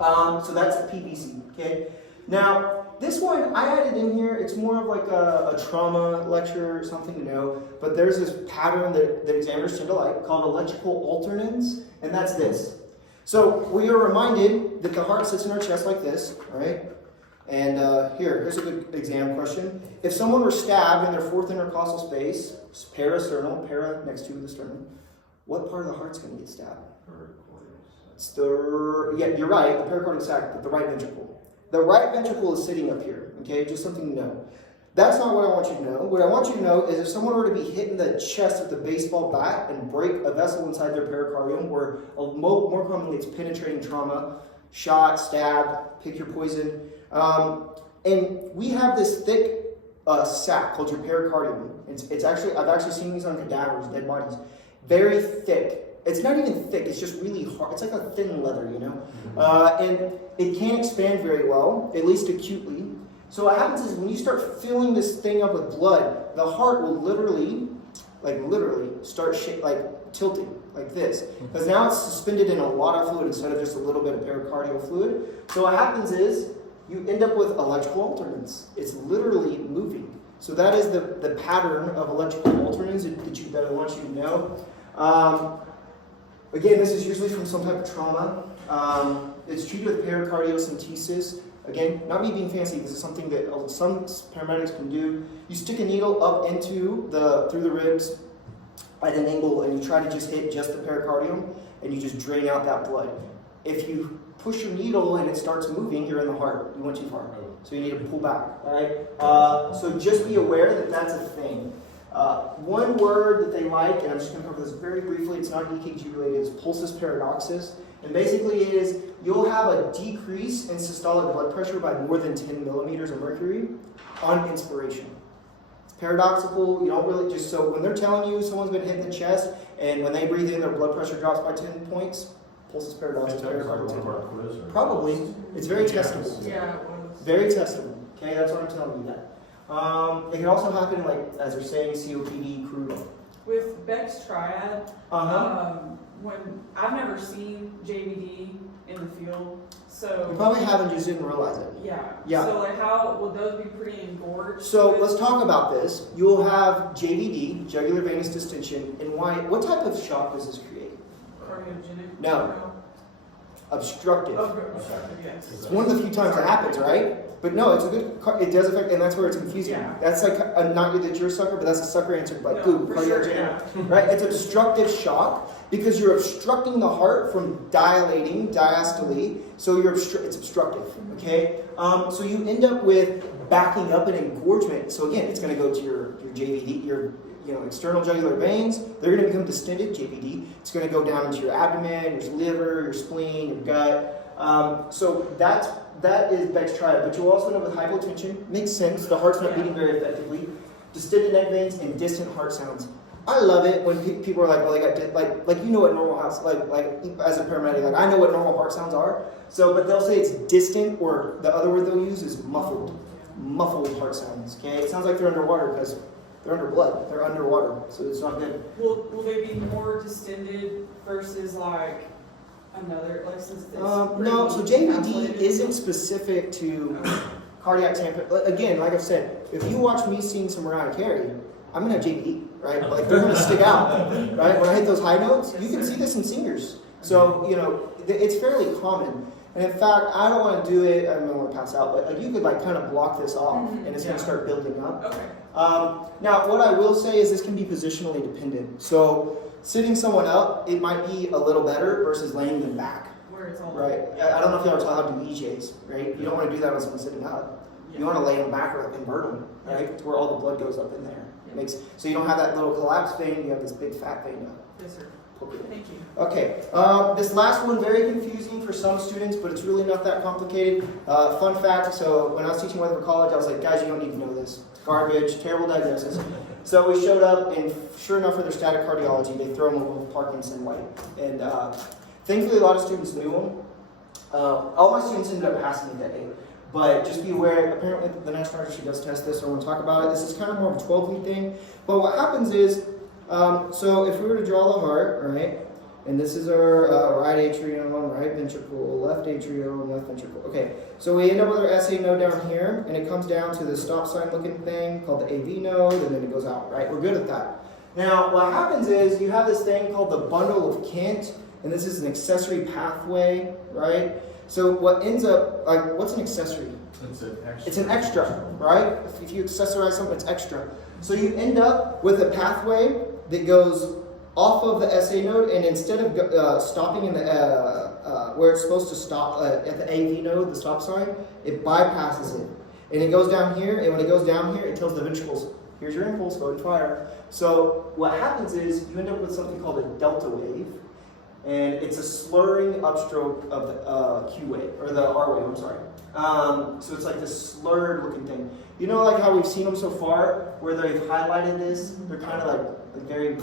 So that's the PVC, okay? Now, this one, I added in here, it's more of like a trauma lecture or something to know, but there's this pattern that examiners tend to like called electrical alternans, and that's this. So we are reminded that the heart sits in our chest like this, right? And here's a good exam question. If someone were stabbed in their fourth intercostal space, parasternal, para next to the sternum, what part of the heart's going to get stabbed? It's yeah, you're right, the pericardial sac, but the right ventricle. The right ventricle is sitting up here, okay? Just something to know. That's not what I want you to know. What I want you to know is if someone were to be hit in the chest with a baseball bat and break a vessel inside their pericardium, or more commonly it's penetrating trauma, shot, stab, pick your poison. And we have this thick sac called your pericardium. It's actually, I've actually seen these on cadavers, dead bodies. Very thick. It's not even thick, it's just really hard. It's like a thin leather, you know? And it can't expand very well, at least acutely. So what happens is when you start filling this thing up with blood, the heart will literally start tilting like this. Because now it's suspended in a lot of fluid instead of just a little bit of pericardial fluid. So what happens is you end up with electrical alternans. It's literally moving. So that is the pattern of electrical alternans that I want you to know. Again, this is usually from some type of trauma. It's treated with pericardiocentesis. Again, not me being fancy, this is something that some paramedics can do. You stick a needle up through the ribs at an angle, and you try to just hit just the pericardium, and you just drain out that blood. If you push your needle and it starts moving, you're in the heart. You went too far. So you need to pull back, all right? So just be aware that that's a thing. One word that they like, and I'm just going to cover this very briefly, it's not EKG related, is pulsus paradoxus. And basically it is, you'll have a decrease in systolic blood pressure by more than 10 millimeters of mercury on inspiration. It's paradoxical, you don't really just, so when they're telling you someone's been hit in the chest, and when they breathe in, their blood pressure drops by 10 points, pulsus paradoxus, pericardial. Probably. It's very testable. Yeah, it was. Very testable. Okay, that's what I'm telling you that. It can also happen, like, as they're saying, COPD, crude. With Beck's triad, when I've never seen JVD in the field, so You probably haven't, just didn't realize it. yeah. So like, how would those be pretty engorged? So let's talk about this. You'll have JVD, jugular venous distension, and why? What type of shock does this create? Cardiogenic? No. Obstructive. Obstructive, yes. It's one of the few times it happens, right? But no, it's a good. It does affect, and that's where it's confusing. Yeah. That's like not that you're a sucker, but that's a sucker answer. Like, No, goop, for sure, cardiogenic, yeah. right? It's obstructive shock because you're obstructing the heart from dilating diastole. So it's obstructive. Okay. So you end up with backing up and engorgement. So again, it's going to go to your JVD, your external jugular veins. They're going to become distended, JVD. It's going to go down into your abdomen, your liver, your spleen, your gut. So that is Beck's triad. But you'll also end up with hypotension. Makes sense. The heart's not beating very effectively. Distended neck veins and distant heart sounds. I love it when people are like, well, they got like you know what normal heart, like as a paramedic, like I know what normal heart sounds are. So, but they'll say it's distant, or the other word they'll use is muffled heart sounds. Okay, it sounds like they're underwater because they're under blood. They're underwater, so it's not good. Will they be more distended versus like another, like since it's no, so JVD isn't specific to cardiac tamponade. Again, like I've said, if you watch me sing some Mariah Carey, I'm gonna have JVD, right? Like they're gonna stick out, right? When I hit those high notes, you can see this in singers. So it's fairly common. And in fact, I don't want to do it. I don't want to pass out, but like you could like kind of block this off, and it's gonna start building up. Okay. Now, what I will say is this can be positionally dependent. So sitting someone up, it might be a little better versus laying them back. Where it's all Right. I don't know if y'all are taught how to do EJs, right? You don't want to do that when someone's sitting up. You want to lay them back or invert them, right? To where all the blood goes up in there. So you don't have that little collapsed vein, you have this big fat vein up. Yes, sir. Thank you. Okay, this last one, very confusing for some students, but it's really not that complicated. Fun fact, so when I was teaching weather for college, I was like, guys, you don't need to know this. It's garbage, terrible diagnosis. So we showed up, and sure enough, for their static cardiology, they throw them with Parkinson White. And thankfully, a lot of students knew them. All my students ended up passing me that day. But just be aware, apparently the next charger, she does test this, so I want to talk about it. This is kind of more of a 12-week thing. But what happens is, so if we were to draw the heart, right, and this is our right atrium, right ventricle, left atrium, left ventricle. Okay, so we end up with our SA node down here, and it comes down to this stop sign looking thing called the AV node, and then it goes out, right? We're good at that. Now, what happens is you have this thing called the bundle of Kent, and this is an accessory pathway, right? So what ends up, like, what's an accessory? It's an extra, right? If you accessorize something, it's extra. So you end up with a pathway that goes off of the SA node, and instead of stopping in the where it's supposed to stop at the AV node, the stop sign, it bypasses it, and it goes down here. And when it goes down here, it tells the ventricles, "Here's your impulse, go and fire." So what happens is you end up with something called a delta wave, and it's a slurring upstroke of the Q wave or the R wave. I'm sorry. So it's like this slurred looking thing. You know, like how we've seen them so far, where they've highlighted this. They're kind of like very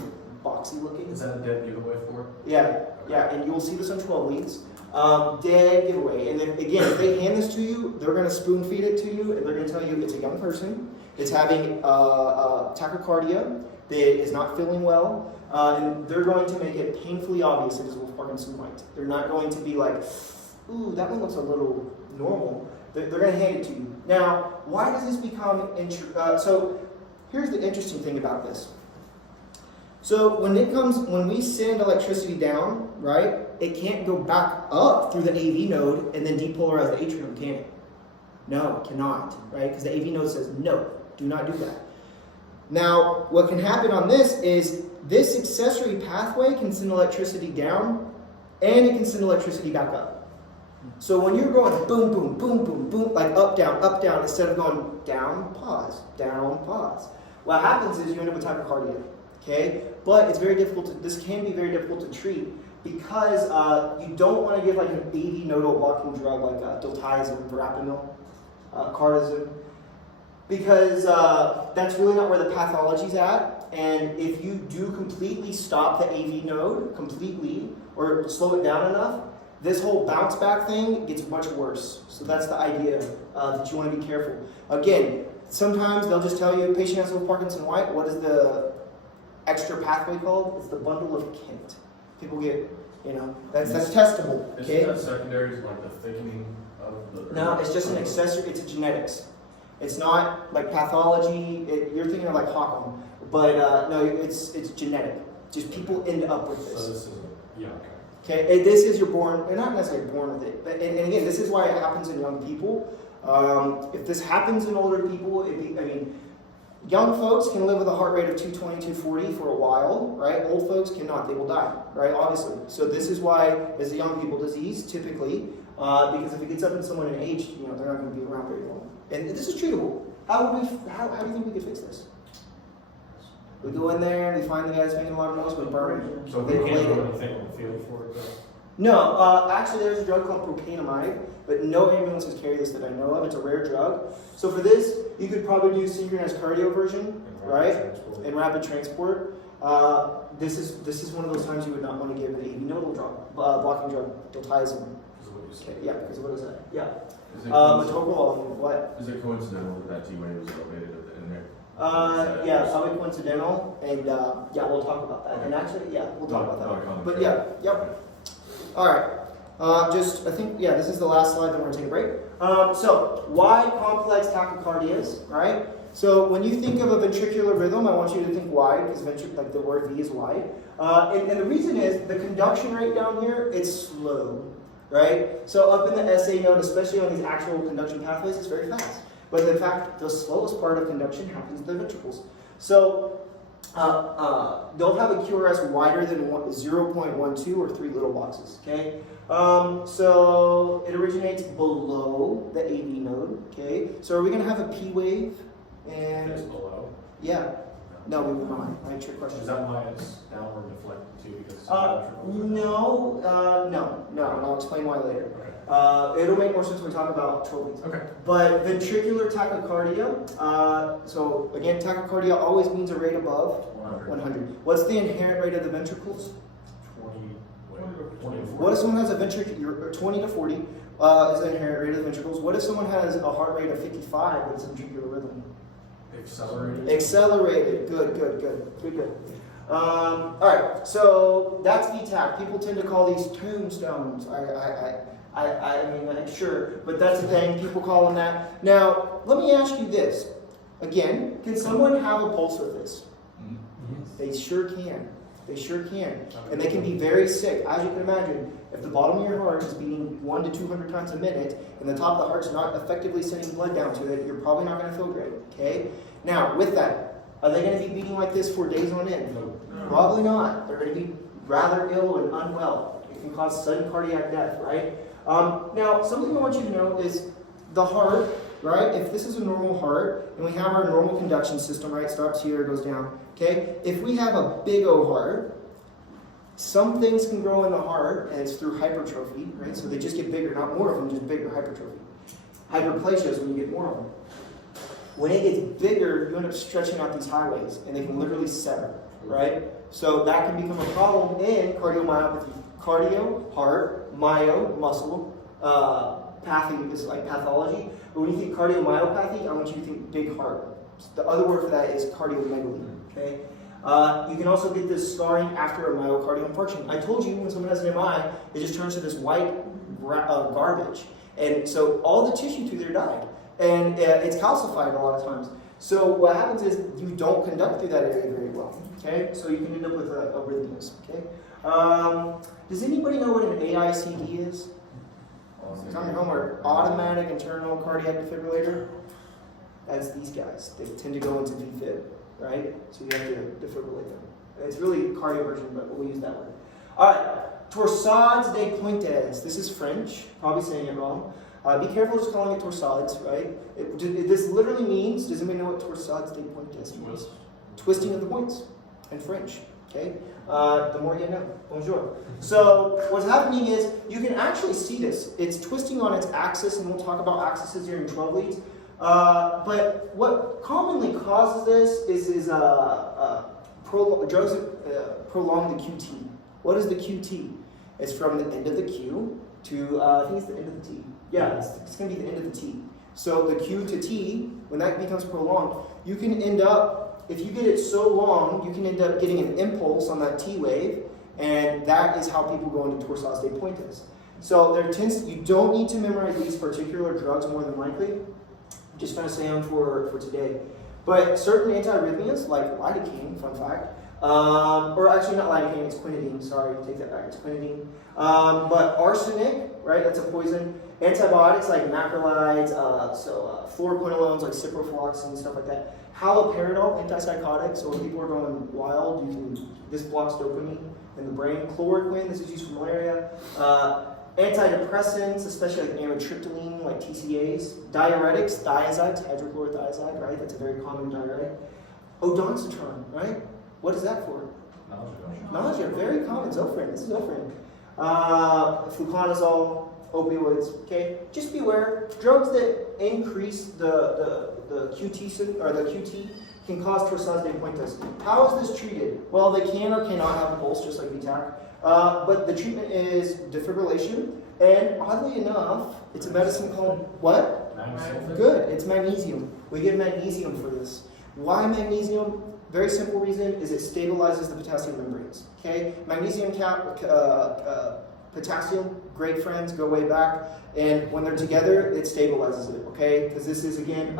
boxy looking. Is that a dead giveaway for it? Yeah, yeah, and you'll see this on 12 leads. Dead giveaway. And then again, if they hand this to you, they're going to spoon feed it to you, and they're going to tell you it's a young person, it's having tachycardia, that is not feeling well, and they're going to make it painfully obvious it is with Parkinson White. They're not going to be like, ooh, that one looks a little normal. They're going to hand it to you. Now, why does this become so here's the interesting thing about this. So when we send electricity down, right, it can't go back up through the AV node and then depolarize the atrium, can it? No, it cannot, right? Because the AV node says, no, do not do that. Now, what can happen on this is this accessory pathway can send electricity down and it can send electricity back up. So when you're going boom, boom, boom, boom, boom, like up, down, instead of going down, pause, what happens is you end up with tachycardia. Okay, but it's very difficult this can be very difficult to treat because you don't want to give like an AV nodal blocking drug like diltiazem, verapamil, cardizem, because that's really not where the pathology's at. And if you do completely stop the AV node completely or slow it down enough, this whole bounce back thing gets much worse. So that's the idea that you want to be careful. Again, sometimes they'll just tell you patient has Parkinson White. What is the extra pathway called? It's the bundle of Kent. People get, that's testable. Okay. Isn't that secondary to like the thickening of the? No, it's just an accessory. It's a genetics. It's not like pathology. You're thinking of like Hawkon, but no, it's genetic. Just people end up with this. So this is okay. Okay, and this is you're born. You're not necessarily born with it, but and again, this is why it happens in young people. If this happens in older people, young folks can live with a heart rate of 220, 240 for a while, right? Old folks cannot; they will die, right? Obviously. So this is why it's a young people disease typically, because if it gets up in someone in age, they're not going to be around very long. And this is treatable. How do you think we could fix this? We go in there and we find the guy that's making a lot of noise, we burn him. So we can't do anything on the field for it, though? No, actually there's a drug called propanamide, but no ambulances carry this that I know of. It's a rare drug. So for this, you could probably do synchronized cardioversion, right? And rapid transport. This is one of those times you would not want to give an AV nodal drug, blocking drug, diltiazem. Yeah, because what is that? Yeah. Metoprolol, what? Is it coincidental that T wave was elevated in there? Yeah, probably coincidental, and yeah, we'll talk about that. And actually, yeah, we'll talk about that. But yeah, yep. All right. I think, this is the last slide, then we're gonna take a break. So, why complex tachycardias, right? So, when you think of a ventricular rhythm, I want you to think wide, because like the word V is wide. And the reason is the conduction rate down here, it's slow, right? So, up in the SA node, especially on these actual conduction pathways, it's very fast. But in fact, the slowest part of conduction happens in the ventricles. So they'll have a QRS wider than 0.12 or 3 little boxes, okay? So it originates below the AV node, okay? So are we gonna have a P wave? And It's below? yeah. No, we will not. I trick question. Is that why it's downward deflected too? Because it's No, and I'll explain why later. Okay. It'll make more sense when we talk about tropones. Okay. But ventricular tachycardia, so again, tachycardia always means a rate above 100. What's the inherent rate of the ventricles? 20 to 40. What if someone has a ventricular 20 to 40 is the inherent rate of the ventricles? What if someone has a heart rate of 55 with ventricular rhythm? Accelerated. Accelerated. Good. All right, so that's VTAC. People tend to call these tombstones. I mean, sure, but that's the thing. People call them that. Now, let me ask you this. Again, can someone have a pulse with this? They sure can. They sure can. And they can be very sick. As you can imagine, if the bottom of your heart is beating 100 to 200 times a minute, and the top of the heart's not effectively sending blood down to it, you're probably not going to feel great, okay? Now, with that, are they going to be beating like this for days on end? No. Probably not. They're going to be rather ill and unwell. It can cause sudden cardiac death, right? Now, something I want you to know is the heart, right? If this is a normal heart, and we have our normal conduction system, right? Starts here, goes down, okay? If we have a big O heart, some things can grow in the heart, and it's through hypertrophy, right? So they just get bigger, not more of them, just bigger hypertrophy. Hyperplasia is when you get more of them. When it gets bigger, you end up stretching out these highways, and they can literally sever, right? So that can become a problem in cardiomyopathy. Cardio, heart, myo, muscle, pathy is like pathology. But when you think cardiomyopathy, I want you to think big heart. The other word for that is cardiomegaly, okay? You can also get this scarring after a myocardial infarction. I told you when someone has an MI, it just turns to this white garbage. And so all the tissue through there died. And it's calcified a lot of times. So what happens is you don't conduct through that area very well, okay? So you can end up with arrhythmias, okay? Does anybody know what an AICD is? It's on your homework. Automatic internal cardiac defibrillator. That's these guys. They tend to go into VFib, right? So you have to defibrillate them. It's really cardioversion, but we'll use that word. All right, torsades de pointes. This is French, probably saying it wrong. Be careful just calling it torsades, right? This literally means, does anybody know what torsades de pointes means? Twisting of the points in French, okay? The more you know. Bonjour. So what's happening is you can actually see this. It's twisting on its axis, and we'll talk about axes here in 12 leads. But what commonly causes this is drugs that prolong the QT. What is the QT? It's from the end of the Q to, I think it's the end of the T. Yeah, it's going to be the end of the T. So the Q to T, when that becomes prolonged, you can end up, if you get it so long, you can end up getting an impulse on that T wave, and that is how people go into torsades de pointes. So you don't need to memorize these particular drugs more than likely. I'm just going to say them for today. But certain antiarrhythmias, like lidocaine, fun fact, or actually not lidocaine, it's quinidine, sorry, take that back, it's quinidine. But arsenic, right, that's a poison. Antibiotics like macrolides, fluoroquinolones like ciprofloxacin, stuff like that. Haloperidol, antipsychotic, so when people are going wild, this blocks dopamine in the brain. Chloroquine, this is used for malaria. Antidepressants, especially like amitriptyline, like TCAs. Diuretics, thiazides, hydrochlorothiazide, right? That's a very common diuretic. Ondansetron, right? What is that for? Nausea, very common. Zofran, this is Zofran. Fluconazole, opioids, okay? Just beware, drugs that increase the QT can cause torsades de pointes. How is this treated? Well, they can or cannot have a pulse, just like VTAC. But the treatment is defibrillation, and oddly enough, it's a medicine called what? Magnesium. Good, it's magnesium. We give magnesium for this. Why magnesium? Very simple reason is it stabilizes the potassium membranes. Okay, magnesium, potassium, great friends, go way back, and when they're together, it stabilizes it. Okay, because this is again,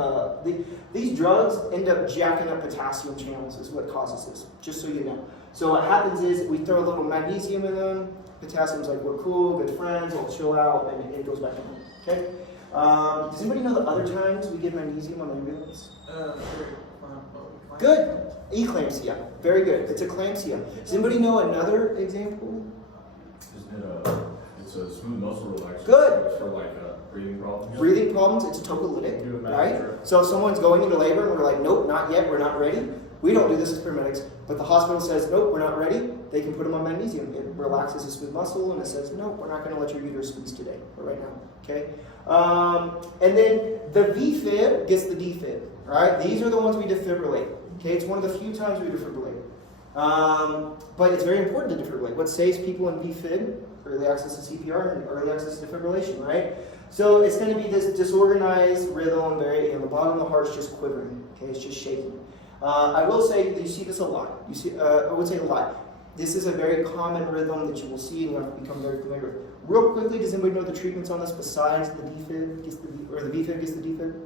these drugs end up jacking up potassium channels, is what causes this. Just so you know. So what happens is we throw a little magnesium in them. Potassium's like, we're cool, good friends, we'll chill out, and it goes back in. Okay. Does anybody know the other times we give magnesium on ambulance? Good. Eclampsia. Very good. It's eclampsia. Does anybody know another example? Isn't it it's a smooth muscle relaxer? Good. It's for like breathing problems? Breathing problems, it's a tocolytic, right? So if someone's going into labor and we're like, nope, not yet, we're not ready, We don't do this as paramedics, but the hospital says, nope, we're not ready. They can put them on magnesium. It relaxes the smooth muscle, and it says, nope, we're not going to let your uterus squeeze today or right now. Okay. And then the VFib gets the DFib. Right? These are the ones we defibrillate. Okay. It's one of the few times we defibrillate. But it's very important to defibrillate. What saves people in VFib? Early access to CPR and early access to defibrillation, right? So it's going to be this disorganized rhythm, very, the bottom of the heart's just quivering. Okay, it's just shaking. I will say that you see this a lot. I would say a lot. This is a very common rhythm that you will see and you have to become very familiar with. Real quickly, does anybody know the treatments on this besides the DFib gets the VFib gets the DFib?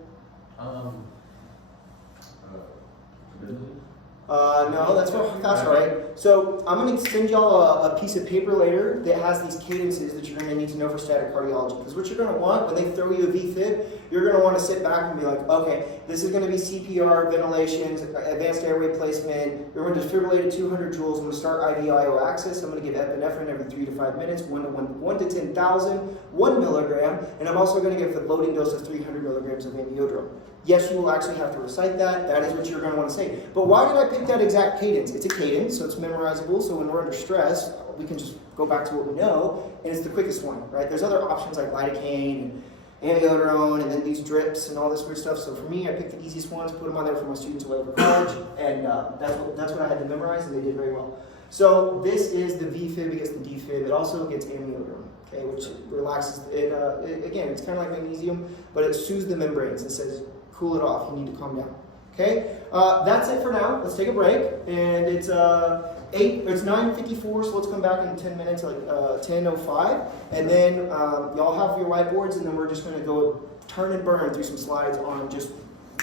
No, that's all right. So I'm going to send y'all a piece of paper later that has these cadences that you're going to need to know for static cardiology. Because what you're going to want when they throw you a VFib, you're going to want to sit back and be like, okay, this is going to be CPR, ventilation, advanced airway placement. You're going to defibrillate at 200 joules. I'm going to start IVIO access. I'm going to give epinephrine every 3 to 5 minutes, 1 to 10,000, 1 milligram. And I'm also going to give the loading dose of 300 milligrams of amiodarone. Yes, you will actually have to recite that. That is what you're going to want to say. But why did I pick that exact cadence? It's a cadence, so it's memorizable. So when we're under stress, we can just go back to what we know, and it's the quickest one, right? There's other options like lidocaine and amiodarone, and then these drips and all this weird stuff. So for me, I picked the easiest ones, put them on there for my students away from college, and that's what I had to memorize, and they did very well. So this is the VFib against the DFib. It also gets amiodarone, okay, which relaxes. Again, it's kind of like magnesium, but it soothes the membranes. It says, cool it off. You need to calm down. Okay, that's it for now. Let's take a break, and it's 9:54, so let's come back in 10 minutes, like 10:05, and then y'all have your whiteboards, and then we're just going to go turn and burn through some slides on just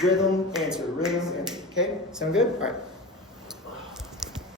rhythm, answer. Okay, sound good? All right.